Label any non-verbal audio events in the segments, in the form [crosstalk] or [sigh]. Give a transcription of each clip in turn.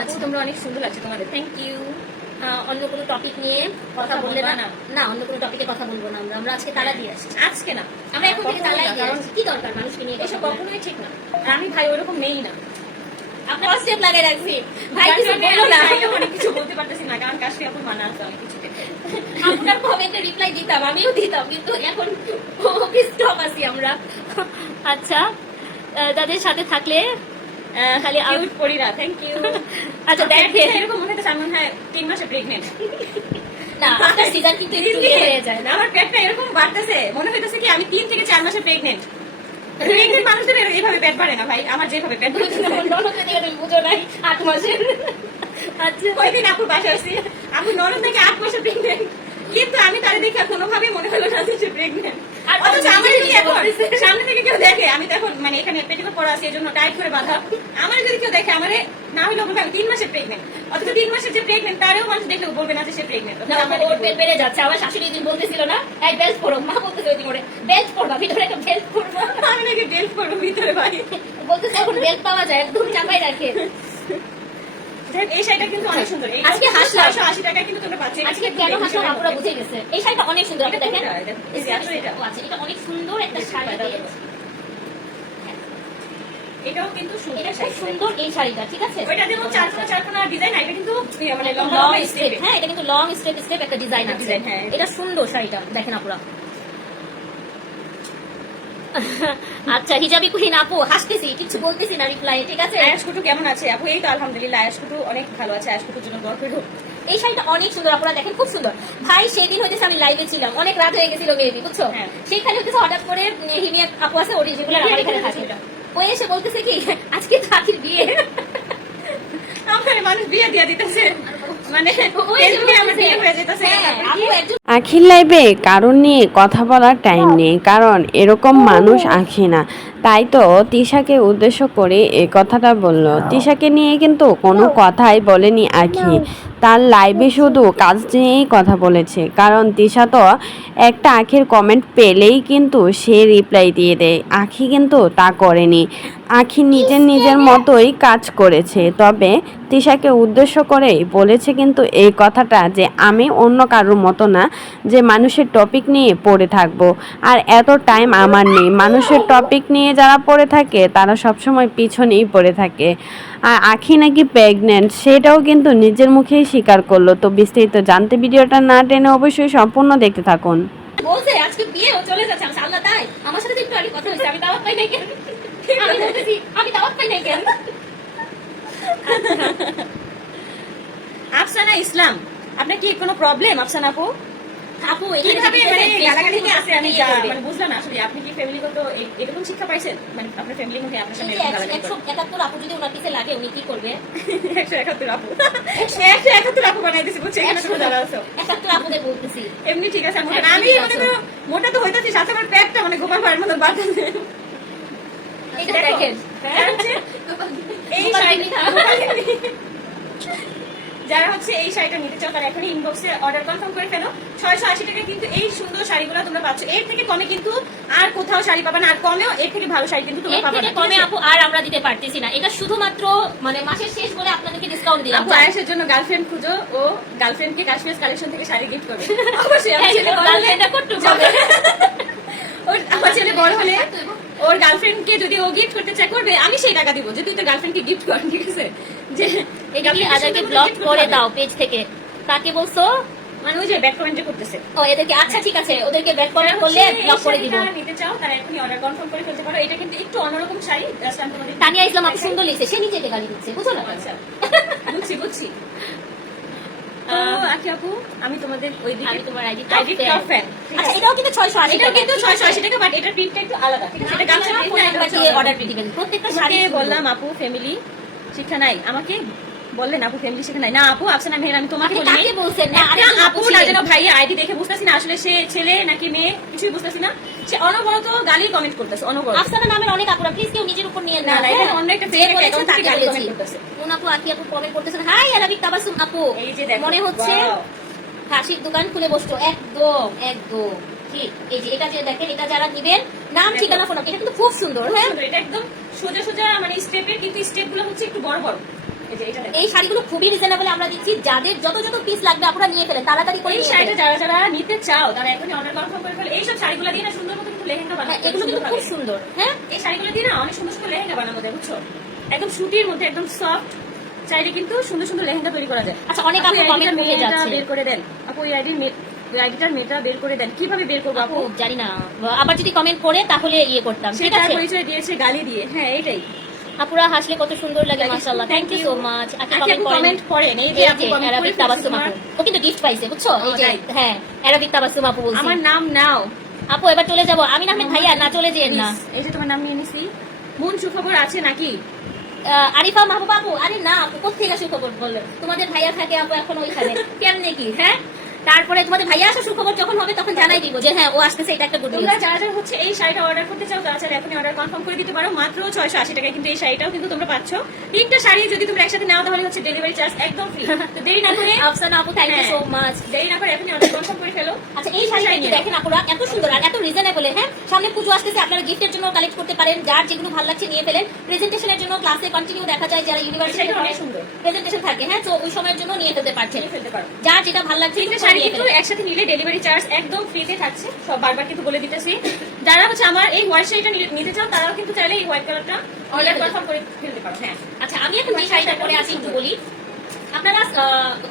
আপু তোমরা অনেক সুন্দর লাগছে তোমাদের। থ্যাংক ইউ অন্য কোনো টপিক নিয়ে কথা বললে না? না। অন্য কোনো টপিকে কথা বলব না আমরা। আমরা আজকে তালা দিয়ে আসছি। আজকে না। আমরা এখন থেকে তালাই দিয়ে আসছি। কি দরকার মানুষকে নিয়ে এসব কখনোই ঠিক না। আর আমি ভাই ওরকম নেই না। আপনার স্টেপ লাগিয়ে রাখছি। ভাই কিছু বলো না। অনেক কিছু বলতে পারতেছি না কারণ আপু মানা আছে অনেক কিছুতে। আপনার কমেন্টে রিপ্লাই দিতাম আমিও দিতাম কিন্তু এখন স্টপ আছি আমরা। আচ্ছা তাদের সাথে থাকলে খালি আউট কিউট পরিরা থ্যাংক ইউ আচ্ছা দেখে। এরকম মনে হচ্ছে আমি হয় তিন মাসে প্রেগনেন্ট না আপনার সিজন কিন্তু একটু [laughs] হয়ে যায় না। আমার পেটটা এরকম বাড়তেছে মনে হইতেছে কি আমি তিন থেকে চার মাসে প্রেগনেন্ট প্রেগনেন্ট মানুষদের এইভাবে পেট বাড়ে না ভাই আমার যেভাবে পেট [laughs] তুমি বুঝো নাই আট মাসের। আচ্ছা ওই দিন আপুর বাসায় আসছি। আপু নরম থেকে আট মাসে প্রেগনেন্ট কিন্তু আমি তার দেখে কোনোভাবেই মনে হলো না যে সে প্রেগনেন্ট অথচ আমার যদি এখন? সামনে থেকে কেউ দেখে আমি তখন মানে এখানে পেটিকোট পরা আছে এই জন্য টাইট করে বাঁধা। আমার যদি কেউ দেখে আমারে না হলেও বলবে আমি তিন মাসের প্রেগনেন্ট অথচ তিন মাসের যে প্রেগনেন্ট তারেও মানুষ দেখলেও বলবে না যে সে প্রেগনেন্ট ওর পেট বেড়ে যাচ্ছে। আমার শাশুড়ি দিন বলতেছিল না এক বেল্ট পরো মা বলতেছে ওই দিন করে বেল্ট পরবা ভিতরে একটা বেল্ট পরবা। আমি নাকি বেল্ট করব ভিতরে ভাই। বলতেছে এখন বেল্ট পাওয়া যায় একদম চাপাই রাখে। দেখ, এই শাড়িটা কিন্তু অনেক সুন্দর। আজকে হাসলাম। ছয়শো আশি টাকা কিন্তু তোমরা পাচ্ছি। আজকে কেন হাসলাম? আপুরা বুঝে গেছে। এই শাড়িটা অনেক সুন্দর আপনি এটা দেখেন আচ্ছা অনেক সুন্দর একটা শাড়ি এটাও কিন্তু সুন্দর এটা খুব শাড়ি। সুন্দর এই শাড়িটা ঠিক আছে? ওইটা যেমন চার কোনা ডিজাইন এটা কিন্তু মানে লং স্টেপ স্টেপ হ্যাঁ এটা কিন্তু লং স্টেপ স্টেপ একটা ডিজাইন আছে। হ্যাঁ। এটা সুন্দর শাড়িটা দেখেন আপুরা। আচ্ছা হিজাবি কুহিন আপু হাসতেছি কিছু বলতেছি না রিপ্লাই ঠিক আছে? আয়াস কুটু কেমন আছে? আপু এই তো আলহামদুলিল্লাহ আয়াস কুটু অনেক ভালো আছে আয়াস কুটুর জন্য দোয়া করো। এই শাড়িটা অনেক সুন্দর আপনারা দেখেন খুব সুন্দর। ভাই সেদিন হইতেছে আমি লাইভে ছিলাম অনেক রাত হয়ে গেছিল মেবি বুঝছ? হ্যাঁ। সেখানে হইতেছে হঠাৎ করে হিমিয়া আপু আছে ওর যেগুলো আমার এখানে থাকে। ও এসে বলতেছে কি আজকে থাকির বিয়ে। আমার মানুষ বিয়ে দিয়ে দিতেছে। মানে আমার বিয়ে হয়ে যেতেছে। হ্যাঁ, আখির লাইবে কারণ নিয়ে কথা বলার টাইম নেই কারণ এরকম মানুষ আঁখি না। তাই তো তিশাকে উদ্দেশ্য করে এ কথাটা বলল। তিশাকে নিয়ে কিন্তু কোনো কথাই বলেনি আখি। তার লাইভে শুধু কাজ নিয়েই কথা বলেছে। কারণ তিশা তো একটা আখির কমেন্ট পেলেই কিন্তু সে রিপ্লাই দিয়ে দেয়। আখি কিন্তু তা করেনি। আখি নিজের নিজের মতোই কাজ করেছে। তবে তিশাকে উদ্দেশ্য করেই বলেছে কিন্তু এই কথাটা যে আমি অন্য কারোর মতো না, যে মানুষের টপিক নিয়ে পড়ে থাকব। আর এত টাইম আমার নেই। মানুষের টপিক নিয়ে যারা পড়ে থাকে, তারা সবসময় পিছনেই পড়ে থাকে। আর আখি নাকি প্রেগনেন্ট সেটাও কিন্তু নিজের মুখেই স্বীকার করল। তো বিস্তারিত জানতে ভিডিওটা না টেনে অবশ্যই সম্পূর্ণ দেখতে থাকুন। বলছে আজকে বিয়ে চলে যাচ্ছে আমি বলছি, তাই? আমার সাথে একটু আগে কথা হয়েছে আমি দাওয়াত পাই নাই কেন? আমি বলতেছি আমি দাওয়াত পাই নাই কেন? আফসানা ইসলাম আপনার কি কোনো প্রবলেম আফসানা আপু? আপু কীভাবে মানে গালাগালি থেকে আছে আমি। মানে বুঝলাম আসলে আপনি কি ফ্যামিলিগত এ- এরকম শিক্ষা পাইছেন? মানে আপনার ফ্যামিলির মধ্যে আপনার সামনে গালাগালি একশো করে? একাত্তর আপু যদি ওনার পিছে লাগে উনি কি করবে? [laughs] একশো একাত্তর আপু। একশো একাত্তর আপু বানাই দিছি বুঝছি এখানে তুমি যারা আছো। একাত্তর আপুদের বলতেছি। এমনি ঠিক আছে মোটা আমি মনে করো মোটা তো হইতাছি সাথে আমার পেটটা মানে গোপাল ভাইয়ের মতন বাড়তেছে এটা দেখেন। হ্যাঁ, এই শাড়ি। যারা হচ্ছে এই শাড়িটা নিতে চাও তারা এখনই ইনবক্সে অর্ডার কনফার্ম করে ফেলো। ছয়শো আশি টাকা কিন্তু এই সুন্দর শাড়িগুলো তোমরা পাচ্ছ। এর থেকে কমে কিন্তু আর কোথাও শাড়ি পাবে না আর কমেও এর থেকে ভালো শাড়ি কিন্তু তোমরা পাবে না কমে আপু আর আমরা দিতে পারতেছি না। এটা শুধুমাত্র মানে মাসের শেষ বলে আপনাদেরকে ডিসকাউন্ট দিলাম। আপু আয়েশের জন্য গার্লফ্রেন্ড খুঁজো ও গার্লফ্রেন্ডকে কাশ্মীর কালেকশন থেকে শাড়ি গিফট করবে। অবশ্যই আমার ছেলে বড় হলে আমার ছেলে বড় হলে ওর গার্লফ্রেন্ডকে যদি ও গিফট করতে চায় করবে। আমি সেই টাকা দিব যে তুই তোর গার্লফ্রেন্ডকে গিফট কর ঠিক আছে? যে কে আদাকে ব্লক করে দাও পেজ থেকে। কাকে বলছো? মানে ওই যে ব্যাক কমেন্ট করতেছে। ও এদেরকে আচ্ছা ঠিক আছে ওদেরকে ব্যাক কমেন্ট করলে ব্লক করে দিব। নিতে চাও তারা এখনই অর্ডার কনফার্ম করে ফেলতে পারো। এটা কিন্তু একটু অন্যরকম শাড়ি জাস্ট আমি তোমাদের তানিয়া ইসলাম আপু সুন্দর লিখছে সে নিজেকে গালি দিচ্ছে বুঝো না? আচ্ছা। আপু আমি তোমাদের ওই দিকে আমি তোমার আইডি আইডি টপ ফ্যান আচ্ছা এটাও কিন্তু 680 এটা কিন্তু ছয়শো আশি টাকা বাট এটার প্রিন্টটা একটু আলাদা ঠিক আছে? এটা গামছা ফোন নাম্বার দিয়ে অর্ডার দিয়ে প্রত্যেকটা শাড়ি বললাম আপু ফ্যামিলি শিক্ষা নাই। আমাকে বললেন আপু ফ্যামিলি নাই। না আপু আফসানা মেহের আমি তোমাকে আপনি বলছেন? না, আপু না যেন ভাই আইডি দেখে বুঝতেছি না আসলে সে ছেলে নাকি মেয়ে কিছুই বুঝতেছি না। সে অনবরত গালি কমেন্ট করতেছে অনবরত। আফসানা নামের অনেক আপুরা প্লিজ কেউ নিজের উপর নিয়ে না, না এটা অন্য একটা fake বলেছেন থেকে গালি করতেছে। কোন আপু আকি আপু কমেন্ট করতেছেন। হাই আলাবিক তাবাসুম আপু। এই যে দেখো, মনে হচ্ছে হাসির দোকান খুলে বসতো একদম একদম। ঠিক এই যে এটা যে দেখেন এটা যারা নিবেন নাম ঠিকানা ফোন এটা কিন্তু খুব সুন্দর হ্যাঁ? এটা একদম সোজা সোজা মানে স্টেপের কিন্তু স্টেপগুলো হচ্ছে একটু বড় বড়। এই। এই শাড়িগুলো খুবই রিজনেবল আমরা দিচ্ছি। যাদের যত যত পিস লাগবে আপনারা নিয়ে ফেলেন তাড়াতাড়ি করে এই শাড়িটা যারা যারা নিতে চাও তারা এখনই অর্ডার কনফার্ম করে ফেলো। এইসব শাড়িগুলো দিয়ে না সুন্দর মতো কিন্তু লেহেঙ্গা বানানো হ্যাঁ, এগুলো কিন্তু খুব সুন্দর। হ্যাঁ? এই শাড়িগুলো দিয়ে না অনেক সুন্দর সুন্দর লেহেঙ্গা বানানো যায় বুঝছ? একদম সুতির মধ্যে একদম সফট চাইলে কিন্তু সুন্দর সুন্দর লেহেঙ্গা তৈরি করা যায়। আচ্ছা, অনেক আপু, এই আইডিটার করে যাচ্ছে। বের করে দেন। আপু এই আইডির আইডিটার মেয়েটা বের করে দেন। কীভাবে বের করব আপু জানি না। আবার যদি কমেন্ট করে তাহলে ইয়ে করতাম। ঠিক আছে? পরিচয় দিয়েছে গালি দিয়ে। হ্যাঁ এটাই আপুরা হাসলে কত সুন্দর লাগে মাশাআল্লাহ। থ্যাংক ইউ সো মাচ আপনি আপু কমেন্ট করেন। এই যে এই আপু যে অ্যারাবিক তাবাসসুম আপু। ও কিন্তু গিফট পাইছে বুঝছ? এই যে হ্যাঁ অ্যারাবিক তাবাসসুম আপু বলছি। আমার নাম নাও। আপু এবার চলে যাব। আমি না ভাইয়া না চলে যেন না। এই যে তোমার নাম নিয়ে নিছি। মন সুখবর আছে নাকি? আরিফা মাহবুব আপু আরে না আপু কোথেকে আসে খবর বললেন তোমাদের ভাইয়া থাকে আপু এখন ওইখানে। [laughs] কেমনে কি হ্যাঁ? তারপরে তোমাদের ভাইয়া আসা সুখবর যখন হবে তখন জানাই দিব যে হ্যাঁ ও আসতেছে এটা একটা গুড তোমরা যারা যারা হচ্ছে এই শাড়িটা অর্ডার করতে চাও তারা চাইলে এখনই অর্ডার কনফার্ম করে দিতে পারো। মাত্র ছয়শো আশি টাকায় কিন্তু এই শাড়িটাও কিন্তু তোমরা পাচ্ছ। তিনটা শাড়ি যদি তোমরা একসাথে নাও তাহলে হচ্ছে ডেলিভারি চার্জ একদম ফ্রি তো দেরি না করে আফসানা আপু থ্যাংক ইউ। সো মাচ দেরি না করে এখনই অর্ডার কনফার্ম করে ফেলো। আচ্ছা এই শাড়িটা একটু দেখেন আপুরা এত সুন্দর আর এত রিজনেবল হ্যাঁ? সামনে পুজো আসতেছে আপনারা গিফটের জন্য কালেক্ট করতে পারেন। যার যেগুলো ভালো লাগছে নিয়ে ফেলেন। প্রেজেন্টেশনের জন্য ক্লাসে কন্টিনিউ দেখা যায় যারা ইউনিভার্সিটি অনেক সুন্দর। প্রেজেন্টেশন থাকে হ্যাঁ? তো ওই সময়ের জন্য নিয়ে ফেলতে পারছেন। যার যেটা ভালো লাগছে শাড়ি কিন্তু একসাথে নিলে ডেলিভারি চার্জ একদম ফ্রিতে থাকছে। সব বারবার কিন্তু বলে দিতেছি। যারা হচ্ছে আমার এই হোয়াইট শাড়িটা নিতে- চাও তারাও কিন্তু চাইলে এই হোয়াইট কালারটা অর্ডার কনফার্ম করে ফেলতে পারো। হ্যাঁ আচ্ছা আমি এখন যে শাড়িটা পরে আছি একটু বলি। আপনারা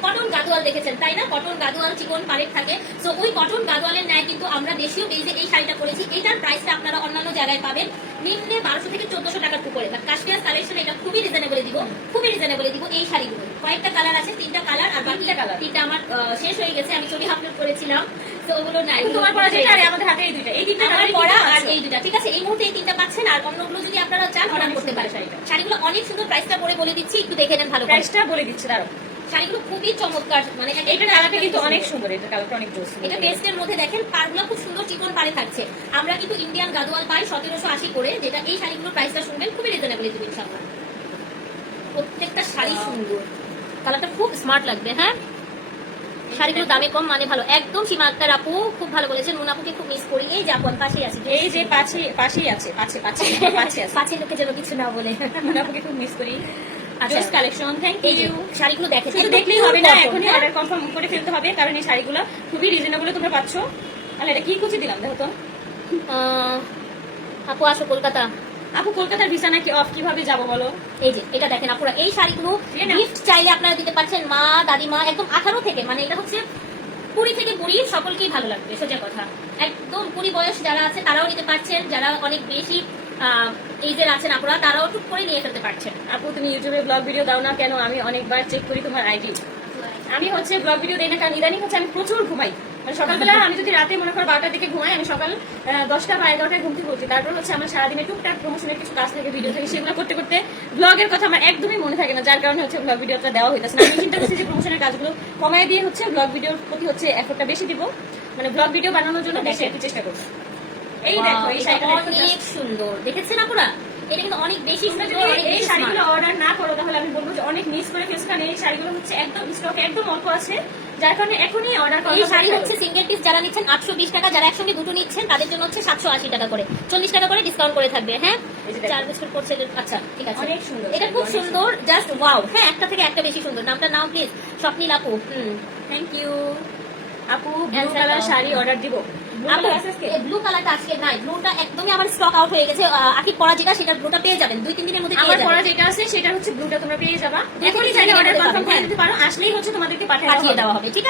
কটন গাদোয়াল দেখেছেন তাই না? কটন গাদোয়াল চিকন পারেট থাকে। তো ওই কটন গাদোয়ালের ন্যায় কিন্তু আমরা দেশীয় বেজে এই শাড়িটা করেছি এটার প্রাইসটা আপনারা অন্যান্য জায়গায় পাবেন। নিম্নে বারোশো থেকে চোদ্দশো টাকার উপরে। বাট কাশ্মীর কালেকশন এটা খুবই রিজনেবলে দিব। খুবই রিজনেবলে দিব এই শাড়িগুলো। কয়েকটা কালার আছে তিনটা কালার আর বাকিটা কালার তিনটা আমার শেষ হয়ে গেছে আমি ছবি আপলোড করেছিলাম তো ওগুলো নাই। তোমার পরা যেটা আর আমাদের হাতে এই দুইটা। এই তিনটা আমার আর এই দুটা ঠিক আছে এই মুহূর্তে এই তিনটা পাচ্ছেন আর অন্যগুলো যদি আপনারা চান অর্ডার করতে পারেন। শাড়িগুলো অনেক সুন্দর প্রাইসটা পরে বলে দিচ্ছি একটু দেখে নেন ভালো করে। প্রাইসটা বলে দিচ্ছে দাঁড়াও। শাড়িগুলো খুবই চমৎকার মানে এইটার কালারটা কিন্তু অনেক সুন্দর এটা কালারটা অনেক জোস এটা পেস্টের মধ্যে দেখেন পাড়গুলো খুব সুন্দর চিকন পাড়ে থাকছে। আমরা কিন্তু ইন্ডিয়ান গাদোয়াল পাই সতেরোশো আশি করে যেটা এই শাড়িগুলোর প্রাইসটা শুনবেন খুবই রিজনেবল দিবেন ইনশাআল্লাহ প্রত্যেকটা শাড়ি সুন্দর। কালারটা খুব স্মার্ট লাগবে হ্যাঁ? শাড়িগুলো দামে কম মানে ভালো। একদম সীমা আক্তার আপু খুব ভালো বলেছেন মুনাপুকে খুব মিস করি। এই যে আপু পাশেই আছি। এই যে পাশে পাশেই আছে পাশে পাশে পাশে আছে। পাশে লোকে যেন কিছু না বলে। মুনাফাকে খুব মিস করি। আচ্ছা। কালেকশন থ্যাংক ইউ শাড়িগুলো দেখেন শুধু একদম দেখলেই হবে না এখনই হ্যাঁ? অর্ডার কনফার্ম করে ফেলতে হবে কারণ এই শাড়িগুলো খুবই রিজনেবলে তোমরা পাচ্ছ। তাহলে এটা কি কুচি দিলাম দেখো তো। আপু আসো কলকাতা। আপু কলকাতার ভিসা নাকি অফ কীভাবে যাব বলো? এই যে এটা দেখেন আপুরা এই শাড়িগুলো গিফট চাইলে আপনারা দিতে পারছেন মা দাদিমা একদম আঠারো থেকে মানে এটা হচ্ছে কুড়ি থেকে বুড়ি সকলকেই ভালো লাগবে সোজা কথা। একদম কুড়ি বয়স যারা আছে তারাও নিতে পারছেন যারা অনেক বেশি এইজের আছেন আপনারা তারাও টুক করে নিয়ে ফেলতে পারছেন। আপু তুমি ইউটিউবে ব্লগ ভিডিও দাও না কেন? আমি অনেকবার চেক করি তোমার আইডি আমি হচ্ছে ব্লগ ভিডিও দেই না কারণ ইদানিং হচ্ছে আমি প্রচুর ঘুমাই। সকালবেলা আমি যদি রাতে মনে করো বারোটার দিকে ঘুমাই আমি সকাল দশটা বা এগারোটায় ঘুম থেকে উঠি। তারপর হচ্ছে আমার সারাদিনে টুকটাক প্রমোশনের কিছু কাজ থাকে ভিডিও থাকে সেগুলো করতে করতে ব্লগের কথা আমার একদমই মনে থাকে না যার কারণে হচ্ছে ব্লগ ভিডিওটা দেওয়া হইতেছে না। আমি চিন্তা করছি যে প্রমোশনের কাজগুলো কমায় দিয়ে হচ্ছে ব্লগ ভিডিওর প্রতি হচ্ছে এফোর্টটা বেশি দিব। মানে ব্লগ ভিডিও বানানোর জন্য বেশি একটু চেষ্টা করব এই দেখো এই শাড়িটা অনেক সুন্দর। দেখেছেন আপুরা? এটা কিন্তু অনেক বেশি সুন্দর অনেক এই শাড়িগুলো অর্ডার না করো তাহলে আমি বলব যে অনেক মিস করে ফেলছো কারণ এই শাড়িগুলো হচ্ছে একদম স্টক একদম অল্প আছে। যার কারণে এখনই অর্ডার করো এই শাড়ি হচ্ছে সিঙ্গেল পিস যারা নিচ্ছেন আটশো বিশ টাকা যারা একসঙ্গে দুটো নিচ্ছেন তাদের জন্য হচ্ছে সাতশো আশি টাকা করে। চল্লিশ টাকা করে ডিসকাউন্ট করে থাকবে হ্যাঁ। চার বছর করছে আচ্ছা ঠিক আছে। অনেক সুন্দর এটা খুব সুন্দর জাস্ট ওয়াও হ্যাঁ একটা থেকে একটা বেশি সুন্দর। নামটা নাও প্লিজ স্বপ্নীল আপু হুম। থ্যাংক ইউ আপু ব্লু কালার। শাড়ি অর্ডার দিব। আজকে? ব্লু কালারটা আজকে নাই। ব্লুটা একদমই আমার স্টক আউট হয়ে গেছে। পরা যেটা সেটা ব্লুটা পেয়ে যাবেন। দুই তিন দিনের মধ্যে পেয়ে আমার পরা যেটা আছে সেটা হচ্ছে ব্লুটা তোমরা পেয়ে যাবা। এখনই চাইলে অর্ডার কনফার্ম করে দিতে পারো। আসলেই হচ্ছে তোমাদেরকে পাঠিয়ে পাঠিয়ে দেওয়া হবে ঠিক আছে?